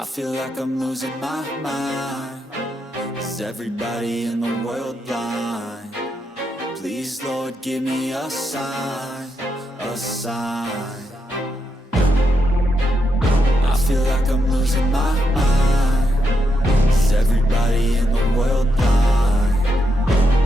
I feel like I'm losing my mind. Is everybody in the world blind? Please, Lord, give me a sign, a sign. I feel like I'm losing my mind. Is everybody in the world blind?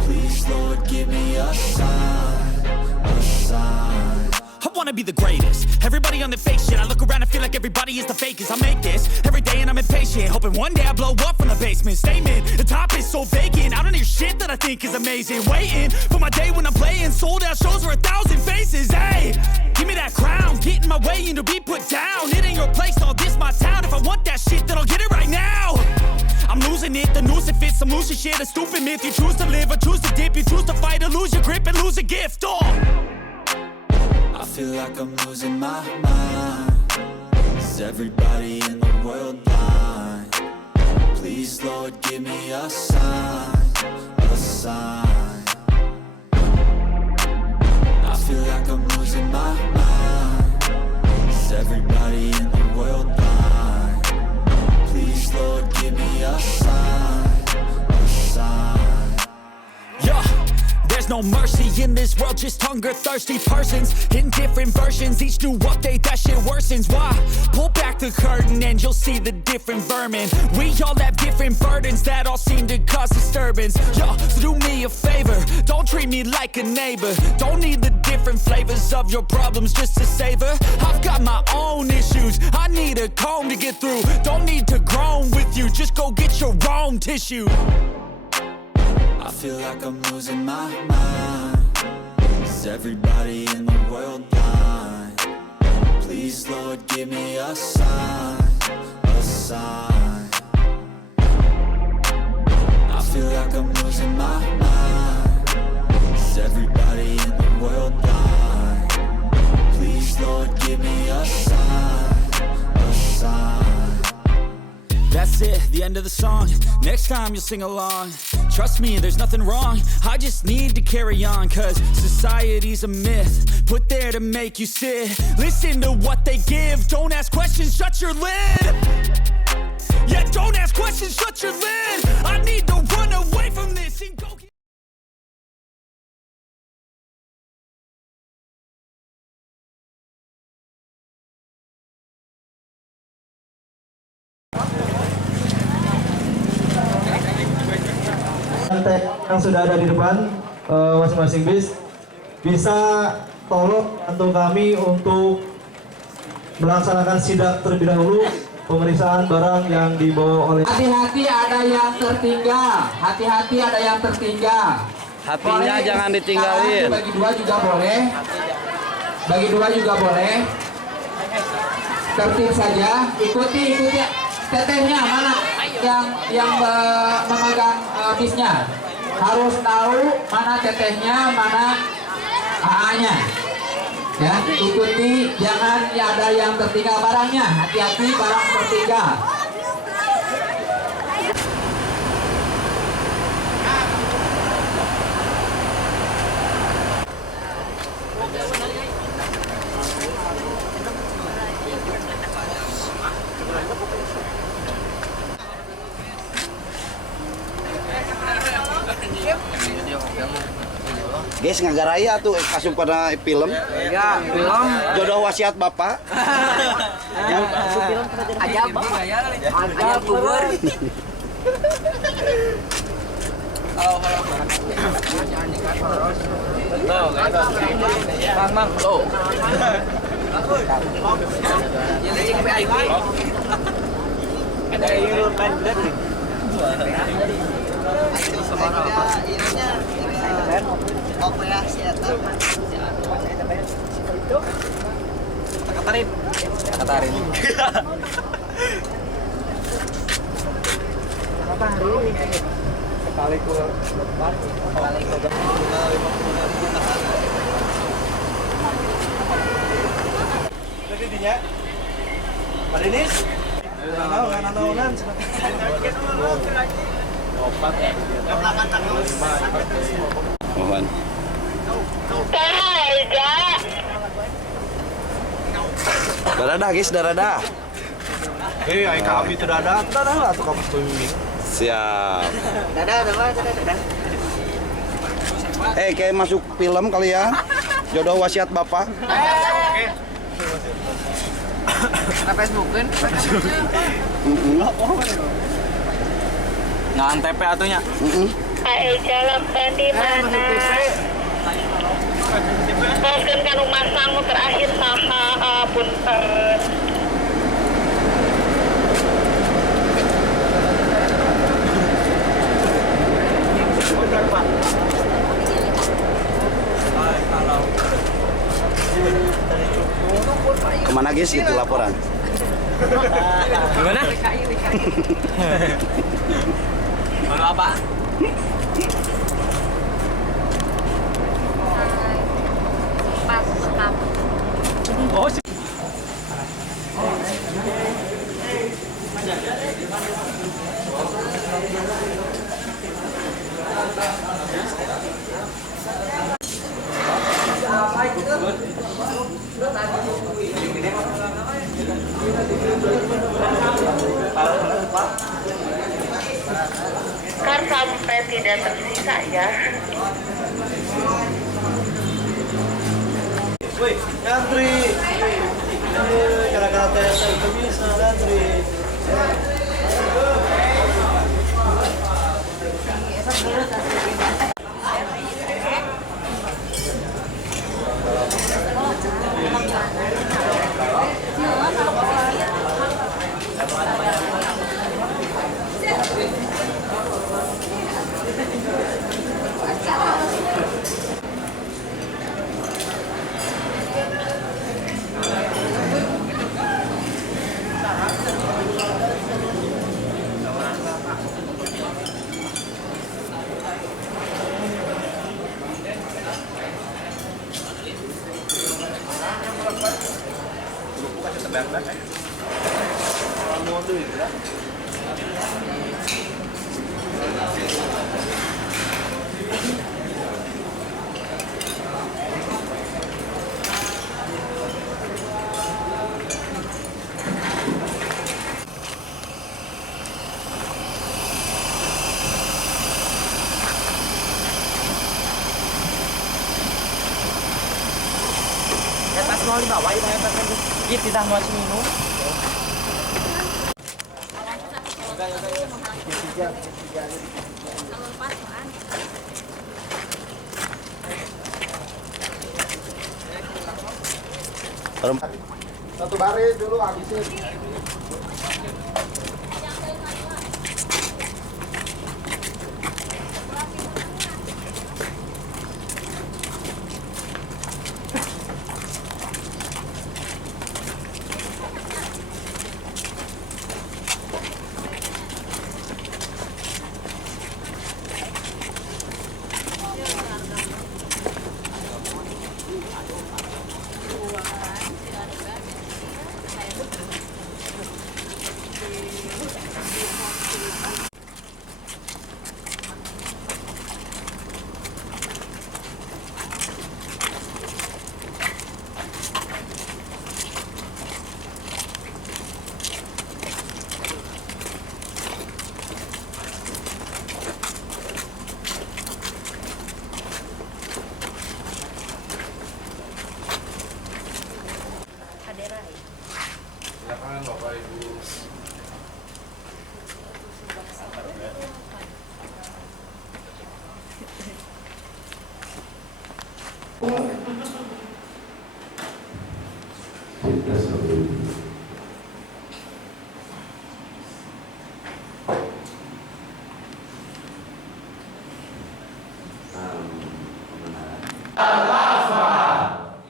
Please, Lord, give me a sign, a sign. I wanna be the greatest. Everybody on the fake shit. I look around and feel like everybody is the fakest. I make this every day and I'm impatient, hoping one day I blow up from the basement. Statement, the top is so vacant. I don't hear shit that I think is amazing. Waiting for my day when I'm playing sold out shows for 1,000 faces. Hey, give me that crown, get in my way and to be put down. It ain't your place, all this my town. If I want that shit, then I'll get it right now. I'm losing it, the noose it fits. I'm losing shit, a stupid myth. You choose to live or choose to dip. You choose to fight or lose your grip and lose a gift. I feel like I'm losing my mind. Is everybody in the world blind? Please, Lord, give me a sign, a sign. I feel like I'm losing my mind. Is everybody in the world blind? Please, Lord, give me a sign, a sign. Yeah. There's no mercy in this world, just hunger-thirsty persons in different versions. Each new update, that shit worsens. Why? Pull back the curtain and you'll see the different vermin. We all have different burdens that all seem to cause disturbance. Yo, so do me a favor, don't treat me like a neighbor. Don't need the different flavors of your problems just to savor. I've got my own issues, I need a comb to get through. Don't need to groan with you, just go get your own tissue. I feel like I'm losing my mind. Is everybody in the world blind? Please, Lord, give me a sign, a sign. I feel like I'm losing my mind. Is everybody in the world blind? Please, Lord, give me a sign, a sign. That's it, the end of the song. Next time you'll sing along. Trust me, there's nothing wrong. I just need to carry on, cause society's a myth put there to make you sit. Listen to what they give. Don't ask questions, shut your lid. Yeah, don't ask questions, shut your lid. I need to run away from this and go. Yang sudah ada di depan masing-masing bis bisa tolong bantu kami untuk melaksanakan sidak terlebih dahulu pemeriksaan barang yang dibawa oleh. Hati-hati ada yang tertinggal, hati-hati ada yang tertinggal. Hatinya Boleh, jangan ditinggalin. Bagi dua juga boleh, bagi dua juga boleh. Tertib saja, ikuti tetehnya mana yang memegang bisnya. Harus tahu mana tetehnya, mana AA-nya. Ya, ikuti, jangan ada yang tertinggal barangnya. Hati-hati barang tertinggal. Guys, ngagaraya tuh kasih pada film. Ya, film. Jodoh wasiat Bapak. Aja apa? Aja kubur. Mang, lo. Ada yang kan bener nih. Oke ya, siap. Katarin. Apa hari ini? Sekali ke lebar, sekali ke Jadi dinya. Pak Denis. Nanaonan. Opat ya. Mohon. Darada guys, darada. Ay kami itu dadah lah tuh kamu pembimbing. Siap. Dadah, dadah. Kayak masuk film kali ya. Jodoh wasiat Bapak. Kita Facebookin. Ngan TP atunya. Ayo jalan di mana? Mungkin kan rumah sangu terakhir saha punten. Kemana guys gitu laporan? Gimana? Mana apa? Pas kamu. Oh, Kar sampai tidak tersisa ya. Woi, ngantri. Gara-gara tes itu bisa ngantri. Pas mau dibawa ya, pas kan dikit ditambah seminum. Satu baris dulu habisin. Silakan Bapak Ibu.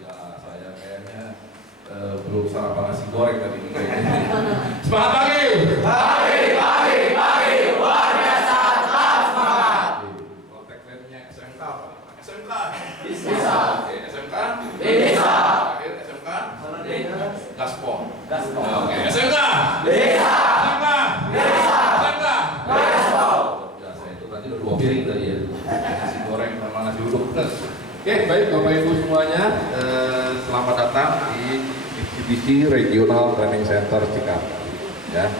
Ya, saya kayaknya belum sarapan nasi goreng tadi ini kayaknya. Semangat pagi! Pagi, luar biasa, tetap semangat! Kontak lainnya SMK apa? SMK? Bisa. Oke, SMK? Bisa. Akhir SMK? Gaspol. Oke, SMK? Bisa. SMK? Bisa. SMK? Gaspol. Biasa itu tadi udah 2 piring tadi ya. Nasi goreng sama nasi uduk. Oke, baik Bapak Ibu semuanya, selamat datang di Mitsubishi Regional Training Center Cikarang. Ya,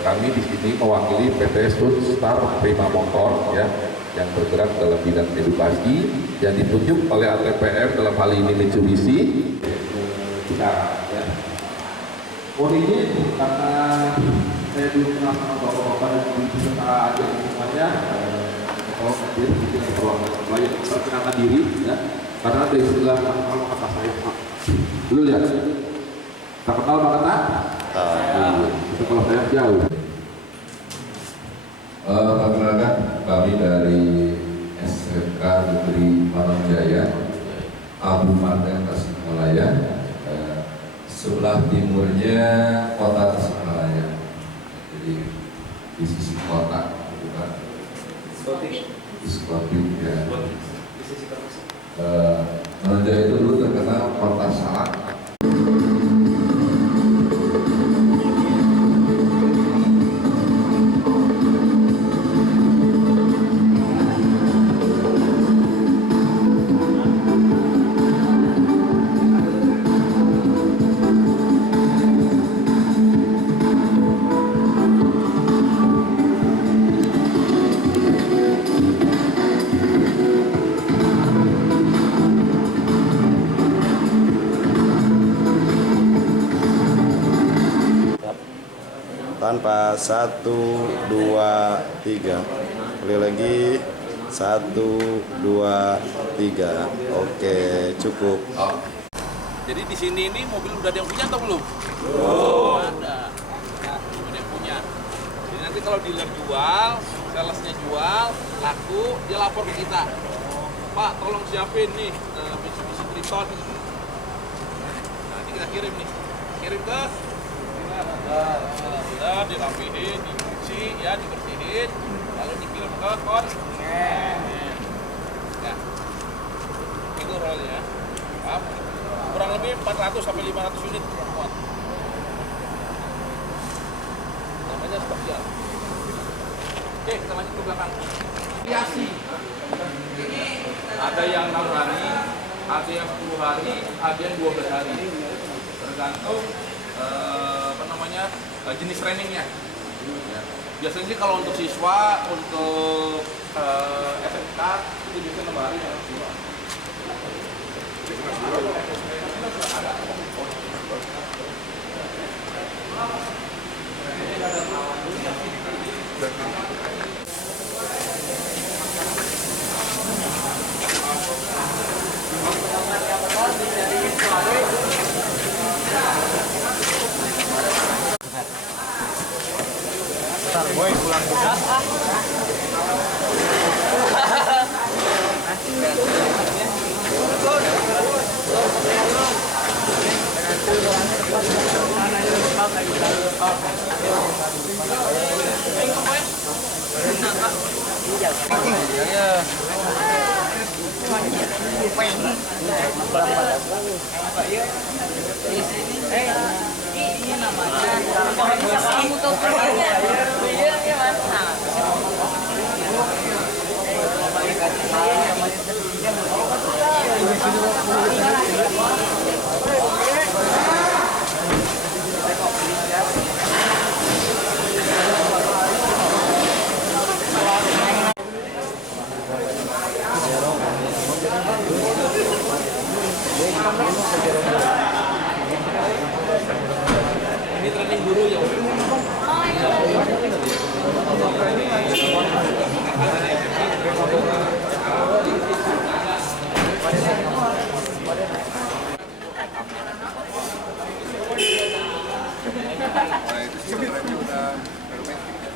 kami di sini mewakili PT Sunstar Prima Motor ya, yang bergerak dalam bidang edukasi yang ditunjuk oleh ATPR dalam hal ini Mitsubishi. Bicara ya. Ini karena saya belum kenal sama bapak-bapak dan peserta aja semuanya, tolong hadir mungkin perwakilan pelayan perkenalkan diri ya, karena ada istilah kalau kata saya dulu ya, tak kenal maka tak itu kalau saya jauh. Perkenalkan, kami dari SMK Negeri Manonjaya, Kabupaten Tasikmalaya, sebelah timurnya kota Tasikmalaya. Jadi di sisi kota, bukan diskotik ya. Manonjaya itu dulu terkenal kota salak. Tanpa 1, 2, 3. Kali lagi 1, 2, 3. Oke, cukup. Jadi di sini ini mobil udah ada yang punya atau belum? Belum. Ada. Nah, udah yang punya. Jadi nanti kalau dealer jual, salesnya jual, laku, dia lapor ke kita. Pak, tolong siapin nih Mitsubishi Triton. Nah, ini kita kirim nih. Kirim ke udah dirapihin, dicuci, ya dibersihin, lalu dikirim ke kon. Nah, itu rollnya. Paham? Kurang lebih 400 sampai 500 unit muat. Namanya spesial. Oke, kita lanjut ke belakang. Variasi. Ada yang 6 hari, ada yang 10 hari, ada yang 12 hari. Tergantung jenis trainingnya. Biasanya sih kalau untuk siswa, untuk SMK itu bisa 6 hari ya. Boy pulang dulu. Ini namanya kamu tuh iya mas. Ini training guru ya.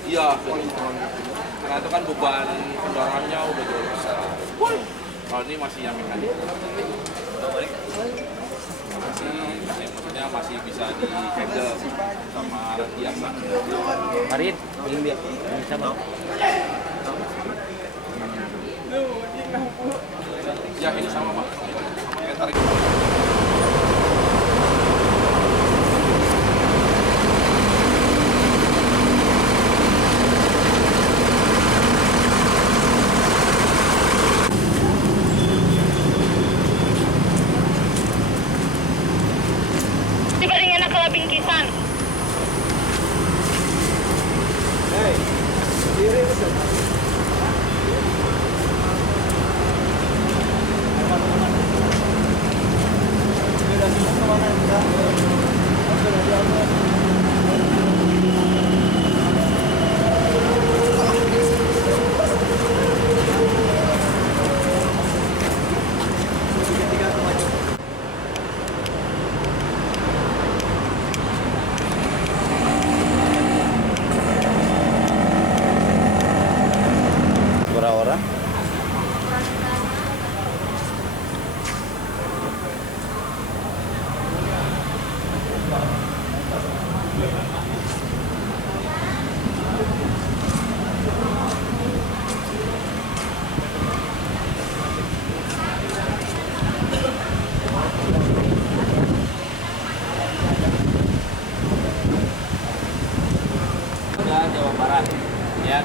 Iya, karena itu kan beban kendaraannya udah jauh besar. Kalau ini masih yang mekanik. Maksudnya masih bisa di handle sama radiasi. Karin, belum dia. Bisa bang. Ya ini sama pak. Kayak tarik. Dibanding enak kalau bingkisan. Berapa orang? Jawa Barat ya.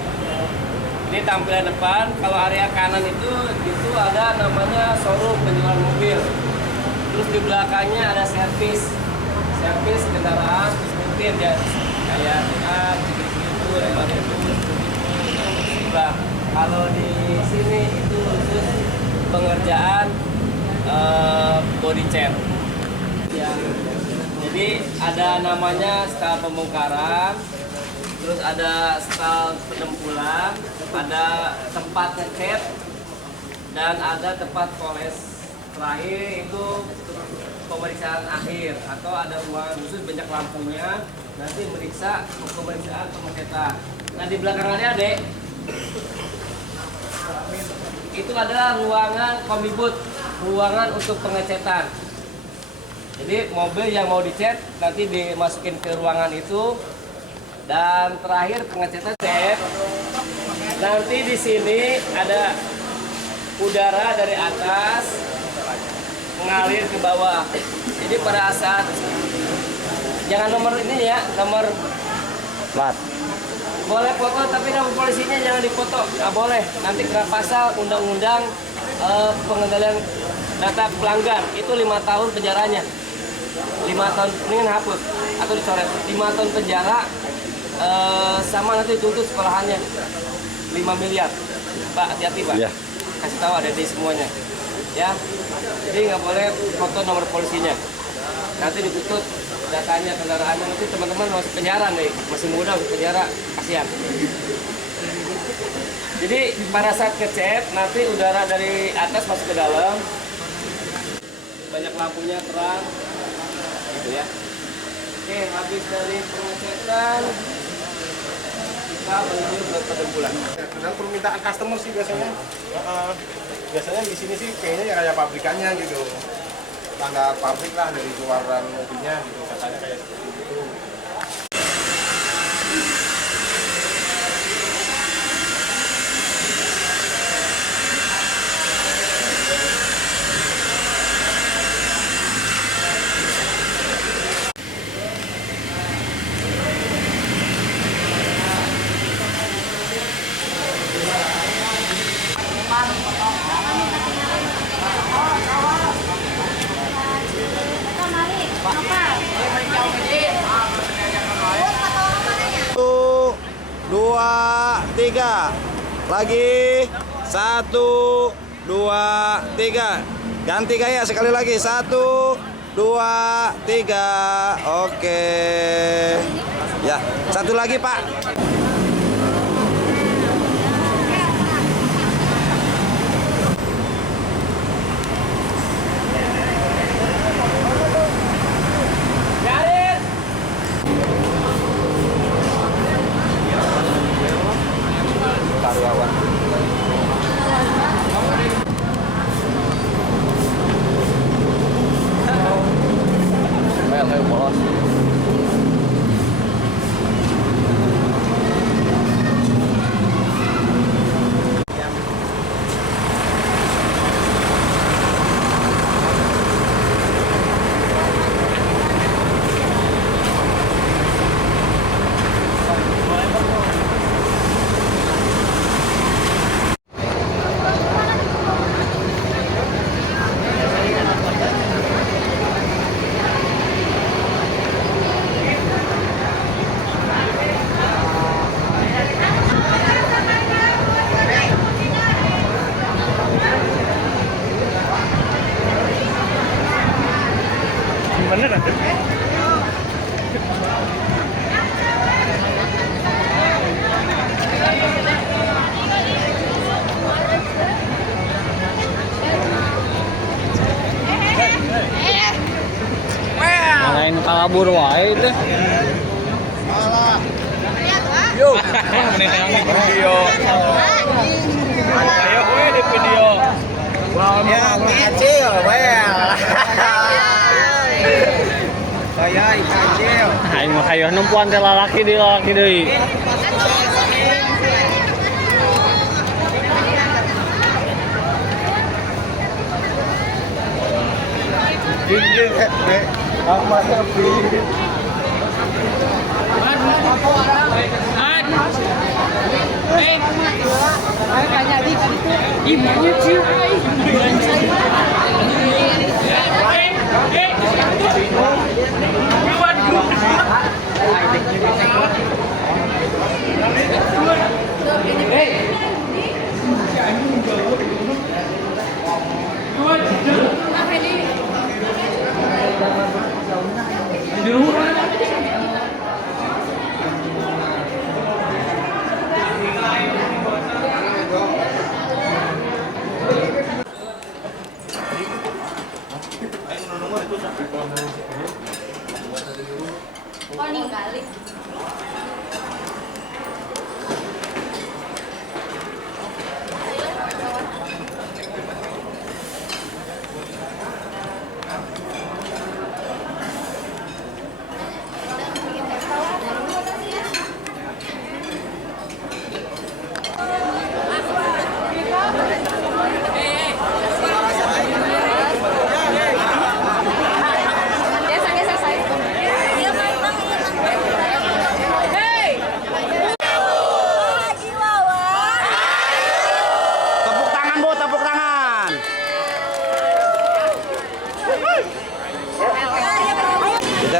Ini tampilan depan, kalau area kanan itu ada namanya showroom penjualan mobil. Terus di belakangnya ada servis kendaraan rutin ya, kayak gitu, kalau di sini itu khusus pengerjaan body cat. Ya, jadi ada namanya style pembongkaran, terus ada style penempulan, ada tempat ngecat, dan ada tempat poles. Terakhir itu pemeriksaan akhir, atau ada ruangan khusus banyak lampunya, nanti meriksa pemeriksaan pengecetan. Nah di belakangnya Dek, itu adalah ruangan kombibut, ruangan untuk pengecetan. Jadi mobil yang mau dicat nanti dimasukin ke ruangan itu. Dan terakhir pengecetan cat. Nanti di sini ada udara dari atas mengalir ke bawah. Jadi pada saat jangan nomor ini ya, nomor Plat. boleh foto tapi nomor polisinya jangan dipoto, nggak boleh. Nanti kena pasal undang-undang pengendalian data pelanggan itu 5 tahun penjaranya. 5 tahun mendingan hapus atau dicoret. 5 tahun penjara sama nanti tuntut sekolahannya 5 miliar. Pak, hati-hati Pak. Ya. Kasih tahu ada di semuanya. Ya. Jadi nggak boleh foto nomor polisinya. Nanti dituntut datanya, kendaraannya, nanti teman-teman masuk penjara nih, masih muda masuk penjara, kasihan. Jadi pada saat ngecat nanti udara dari atas masuk ke dalam, banyak lampunya terang, gitu ya. Oke, habis dari pengecetan kita menuju ke penempulan. Dan permintaan customer sih biasanya, biasanya di sini sih kayaknya ya kayak pabrikannya gitu, standar pabrik lah dari keluaran mobilnya gitu, katanya kayak seperti itu. Satu, dua, tiga. Lagi. 1, 2, 3. Ganti gaya sekali lagi. 1, 2, 3. Oke. Ya, satu lagi Pak. Karyawan. Ayo polos. Malain kalabur wae teh. Yo, mending yang video. Ayo we di video. Ya, kecil, well. Kayak kecil. Aing mah hayu numpuan teh lalaki deui. Oh, ninggalin.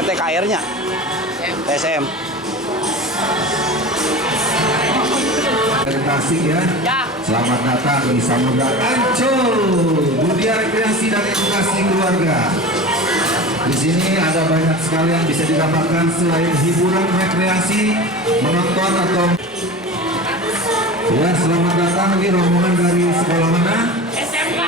TKR-nya TSM. Terima kasih ya. Selamat datang di Samudra Ancol, dunia rekreasi dan edukasi keluarga. Di sini ada banyak sekali yang bisa didapatkan selain hiburan rekreasi, menonton atau ya. Selamat datang di rombongan dari sekolah mana? SMK.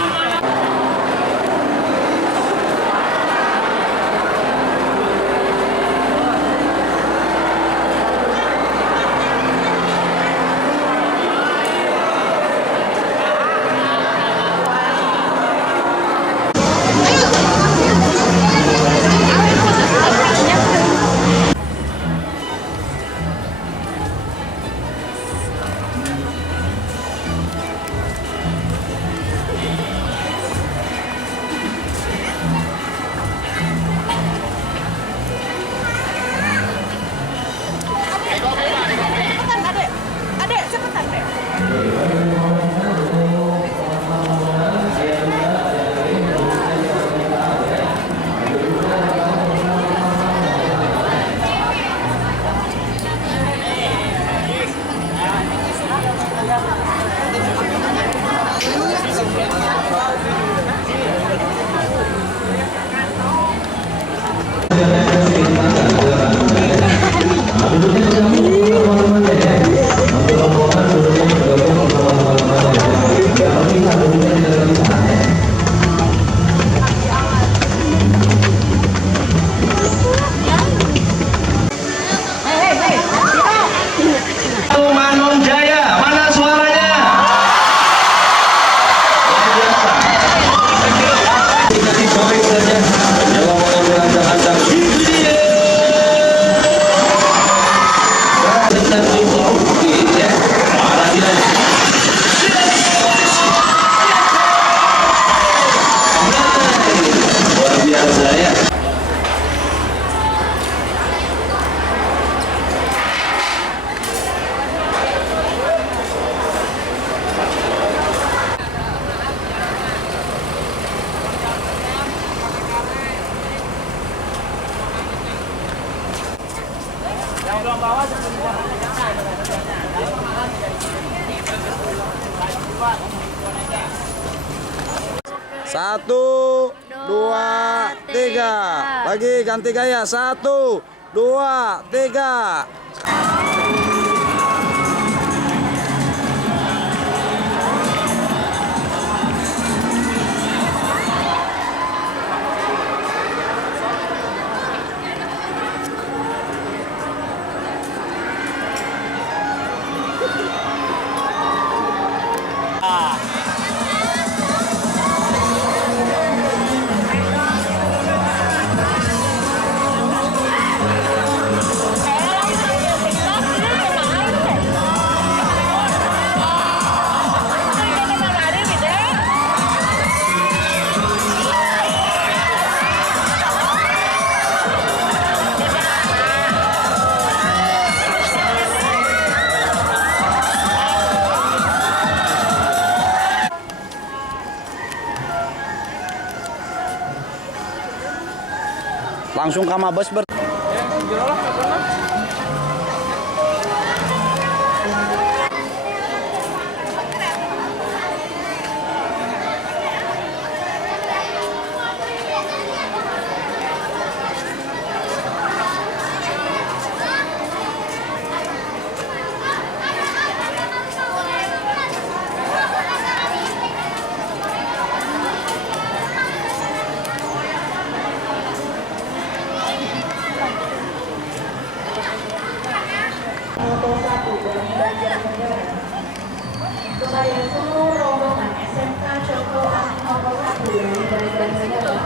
Satu, 2, 3. Lagi ganti gaya. 1, 2, 3. Langsung ke Mabes kepada seluruh rombongan SMK Cokro Aking nomor 1 dari Banjarnegara.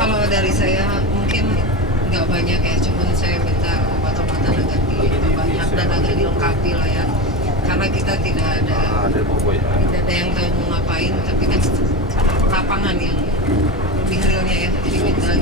Kalau dari saya mungkin nggak banyak ya, cuman saya minta obat-obatan agak banyak dan agak dilengkapi lah ya, karena kita tidak ada yang tahu mau ngapain, tapi kan lapangan yang lebih realnya ya, diminta